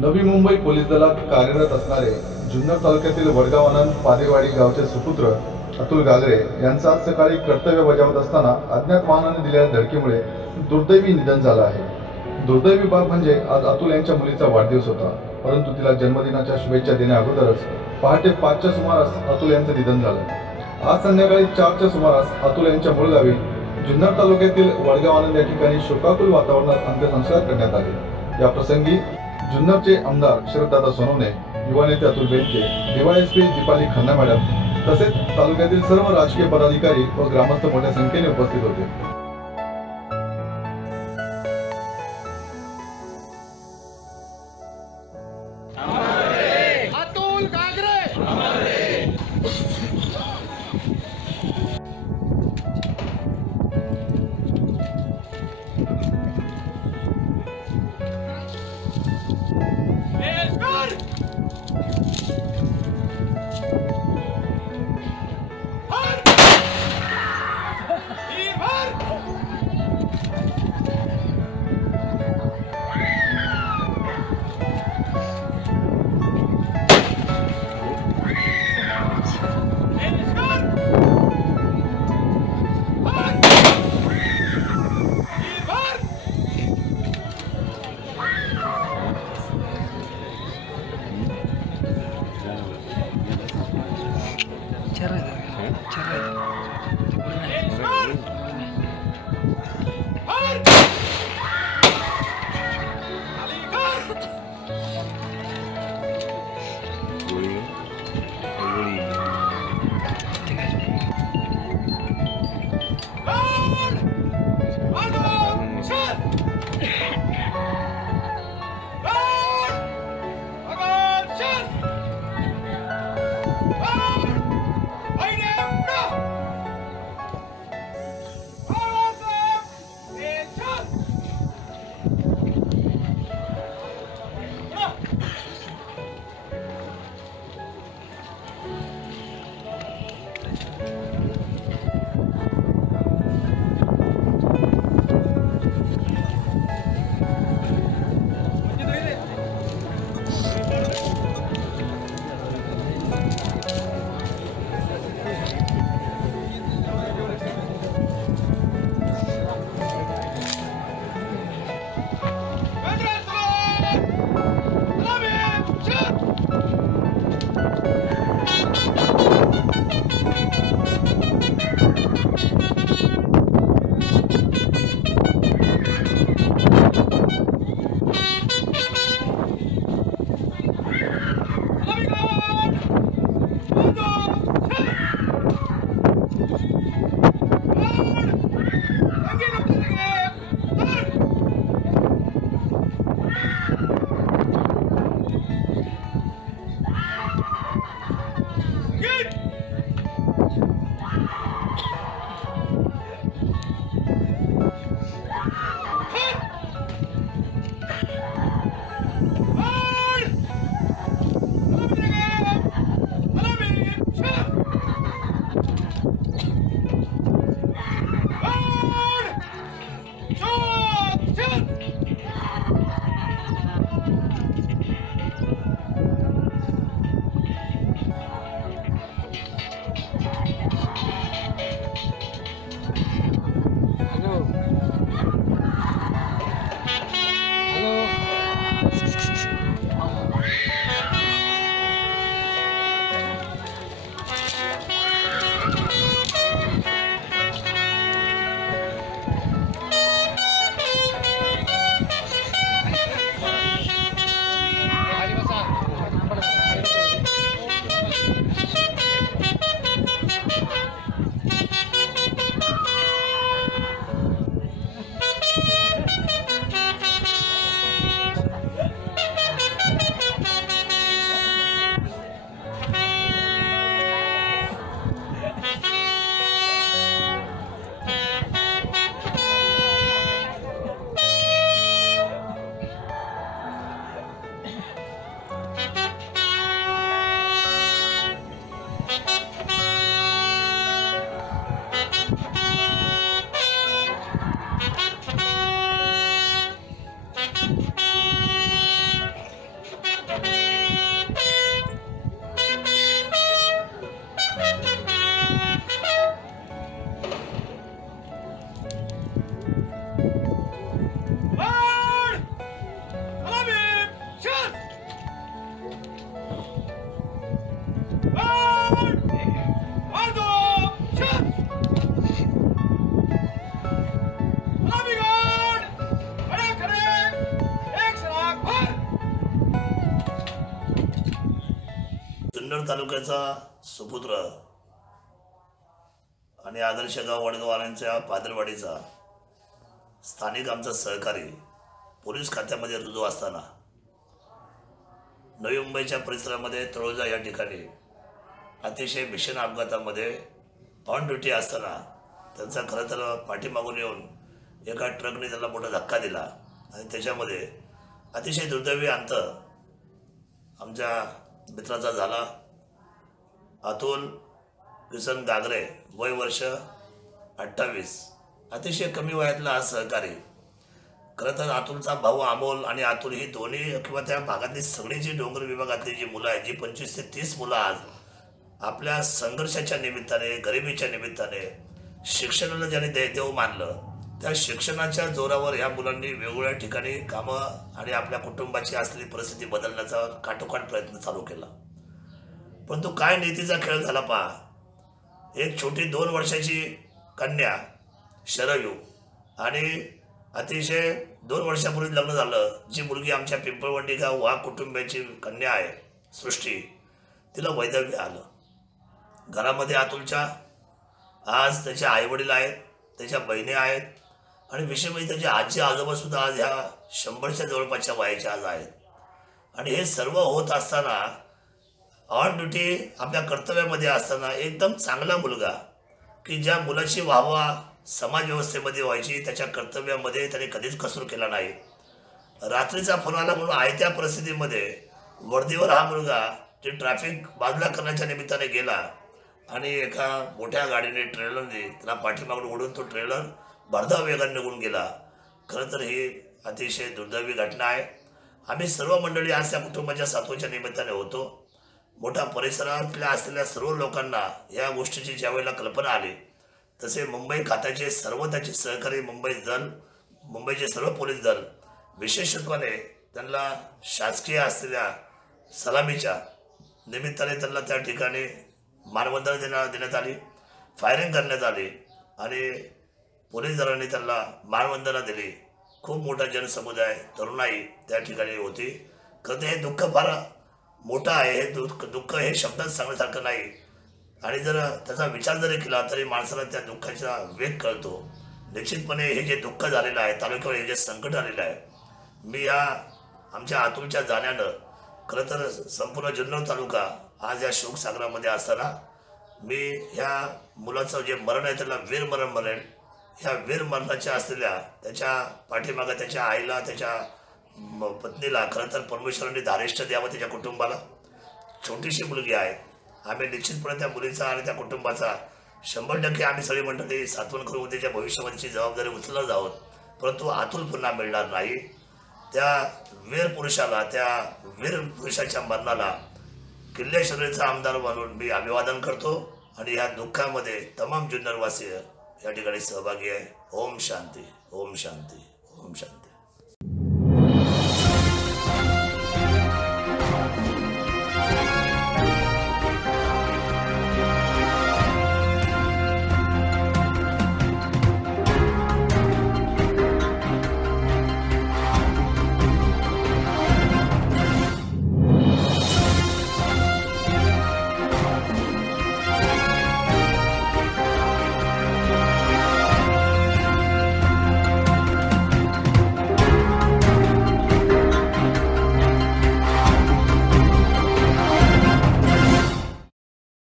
Navi Mumbai police दलात कार्यरत असणारे जुन्नर तालुक्यातील वडगाव आनंद पादेवाडी गावचे सुपुत्र अतुल गागरे यांचा आज सकाळी कर्तव्य बजावत असताना अज्ञात वाहनाने दिलेल्या धडकेमुळे दुर्दैवी निधन झालं आहे। दुर्दैवी बाब म्हणजे आज अतुल यांच्या मुलीचा वाढदिवस होता, परंतु तिला जन्मदिनाच्या शुभेच्छा देण्या अगोदरच पहाटे 5च्या सुमारास अतुल यांचं निधन झालं। आज संध्याकाळी 4च्या सुमारास अतुल यांच्या मूळ गावी जुन्नर तालुक्यातील वडगाव आनंद या ठिकाणी शोकाकुल वातावरणात अंत्यसंस्कार करण्यात आले। या प्रसंगी जुन्नरचे आमदार शरददादा सोनवणे, युवा नेते अतुल बेनके, डीवायएसपी दीपाली खन्ना मॅडम तसेच तालुक्यातील सर्व राजकीय पदाधिकारी व ग्रामस्थ मोठ्या संख्येने उपस्थित होते। अतुल गागरे जुन्नर तालुक्याचा सुपुत्र आणि आदर्श गाव वडगाववाल्यांच्या पादरवाडीचा स्थानिक आमचा सहकारी पोलीस खात्यामध्ये रुजू असताना नवी मुंबईच्या परिसरामध्ये तळोजा या ठिकाणी अतिशय भीषण अपघातामध्ये ऑन ड्युटी असताना त्यांचा खरं तर पाठीमागून येऊन एका ट्रकने त्याला मोठा धक्का दिला आणि त्याच्यामध्ये अतिशय दुर्दैवी अंत आमच्या मित्राचा झाला। अतुल किसन गागरे, वय वर्ष 28, अतिशय कमी वयातला हा सहकारी। खरं तर अतुलचा भाऊ अमोल आणि अतुल ही दोन्ही किंवा त्या भागातली सगळी जी डोंगर विभागातली जी मुलं आहेत, जी 25 ते 30 मुलं आज आपल्या संघर्षाच्या निमित्ताने, गरिबीच्या निमित्ताने शिक्षणाला ज्याने देव मानलं, त्या शिक्षणाच्या जोरावर ह्या मुलांनी वेगवेगळ्या ठिकाणी कामं आणि आपल्या कुटुंबाची असलेली परिस्थिती बदलण्याचा काटोकाट प्रयत्न चालू केला। परंतु काय नीतीचा खेळ झाला पहा। एक छोटी 2 वर्षाची कन्या शरयू आणि अतिशय 2 वर्षापूर्वी लग्न झालं जी मुलगी आमच्या पिंपळवंडी गाव वा कुटुंबाची कन्या आहे सृष्टी, तिला वैधव्य आलं। घरामध्ये अतुलच्या आज त्याचे आईवडील आहेत, त्याच्या बहिणी आहेत आणि विशेष म्हणजे त्याचे आजी आजोबा सुद्धा आज ह्या 100च्या जवळपासच्या वयाच्या आज आहेत। आणि हे सर्व होत असताना ऑन ड्युटी आपल्या कर्तव्यामध्ये असताना एकदम चांगला मुलगा की ज्या मुलाची वाहवा समाज व्यवस्थेमध्ये व्हायची, त्याच्या कर्तव्यामध्ये त्याने कधीच कसूर केला नाही। रात्रीचा फोन आला म्हणून आयत्या परिस्थितीमध्ये वर्दीवर हा मुलगा ते ट्रॅफिक बाजूला करण्याच्या निमित्ताने गेला आणि एका मोठ्या गाडीने ट्रेलरने त्याला पाठीमागून ओढून तो ट्रेलर भरधाव वेगाने निघून गेला। खरं तर ही अतिशय दुर्दैवी घटना आहे। आम्ही सर्व मंडळी आज त्या कुटुंबाच्या साथीच्या निमित्ताने होतो। मोठ्या परिसरातल्या असलेल्या सर्व लोकांना या गोष्टीची ज्यावेळेला कल्पना आली तसे मुंबई खात्याचे सर्व त्याचे सहकारी मुंबईचे सर्व पोलीस दल विशेषत्वाने त्यांना शासकीय असलेल्या सलामीच्या निमित्ताने त्यांना त्या ठिकाणी मानवंदना देण्यात आली, फायरिंग करण्यात आली आणि पोलीस दलांनी त्यांना मानवंदना दिली। खूप मोठा जनसमुदाय तरुणाई त्या ठिकाणी होती। खरं हे दुःख फार मोठं आहे। हे दुःख हे शब्दात सांगण्यासारखं नाही आणि जर त्याचा विचार जरी केला तरी माणसाला त्या दुःखाचा वेग कळतो। निश्चितपणे हे जे दुःख झालेलं आहे, तालुक्यावर हे जे संकट आलेलं आहे, मी या आमच्या अतुलच्या जाण्यानं खरं तर संपूर्ण जुन्नर तालुका आज या शोकसागरामध्ये असताना मी ह्या मुलाचं जे मरण आहे त्याला वीर मरण म्हणेन। ह्या वीर मरणाच्या असलेल्या त्याच्या पाठीमागं त्याच्या आईला, त्याच्या पत्नीला खरं तर परमेश्वरांनी धारिष्ठ द्यावं, त्याच्या कुटुंबाला। छोटीशी मुलगी आहे। आम्ही निश्चितपणे त्या मुलीचा आणि त्या कुटुंबाचा 100% आम्ही सगळी मंडळी सात्वन करून त्याच्या भविष्याची जबाबदारी उचलत आहोत। परंतु अतुल पुन्हा मिळणार नाही। त्या वीर पुरुषाला, त्या वीर पुरुषाच्या मरणाला किल्लेश्वरीचा आमदार म्हणून मी अभिवादन करतो आणि या दुःखामध्ये तमाम जुन्नरवासी या ठिकाणी सहभागी आहे। ओम शांती, ओम शांती।